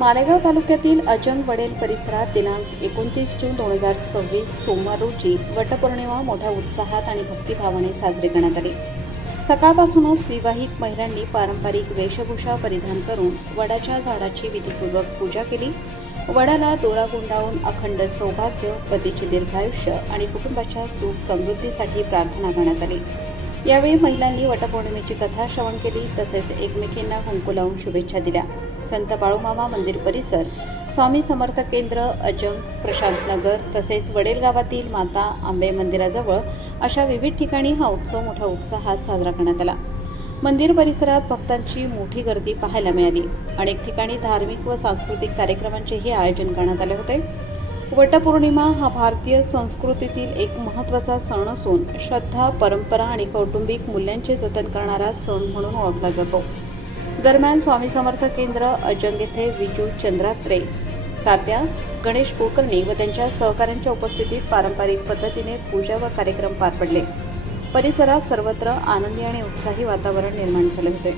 मालेगाव तालुक्यातील अजंग वडेल परिसरात दिनांक 29 जून 2026 सोमवार रोजी वटपौर्णिमा मोठ्या उत्साहात आणि भक्तिभावाने साजरी करण्यात आली। सकाळपासूनच विवाहित महिलांनी पारंपरिक वेशभूषा परिधान करून वडाच्या झाडाची विधिपूर्वक पूजा केली। वडाला दोरा गुंडाळून अखंड सौभाग्य, पतीचे दीर्घायुष्य आणि कुटुंबाच्या सुख समृद्धीसाठी प्रार्थना करण्यात आली। यावेळी महिलांनी वटपौर्णिमेची कथा श्रवण केली, तसेच एकमेकींना कुंकू लावून शुभेच्छा दिल्या। संत बाळूमामा मंदिर परिसर, स्वामी समर्थ केंद्र, अजंग, प्रशांत नगर तसेच वडेल गावातील माता आंबे मंदिराजवळ अशा विविध ठिकाणी हा उत्सव मोठ्या उत्साहात साजरा करण्यात आला। मंदिर परिसरात भक्तांची मोठी गर्दी पाहायला मिळाली। अनेक ठिकाणी धार्मिक व सांस्कृतिक कार्यक्रमांचेही आयोजन करण्यात आले होते। वटपौर्णिमा हा भारतीय संस्कृतीतील एक महत्त्वाचा सण असून श्रद्धा, परंपरा आणि कौटुंबिक मूल्यांचे जतन करणारा सण म्हणून ओळखला जातो। दरम्यान स्वामी समर्थ केंद्र अजंग येथे विजू चंद्रात्रे, तात्या गणेश कुलकर्णी व त्यांच्या सहकाऱ्यांच्या उपस्थितीत पारंपरिक पद्धतीने पूजा व कार्यक्रम पार पडले। परिसरात सर्वत्र आनंदी आणि उत्साही वातावरण निर्माण झाले होते।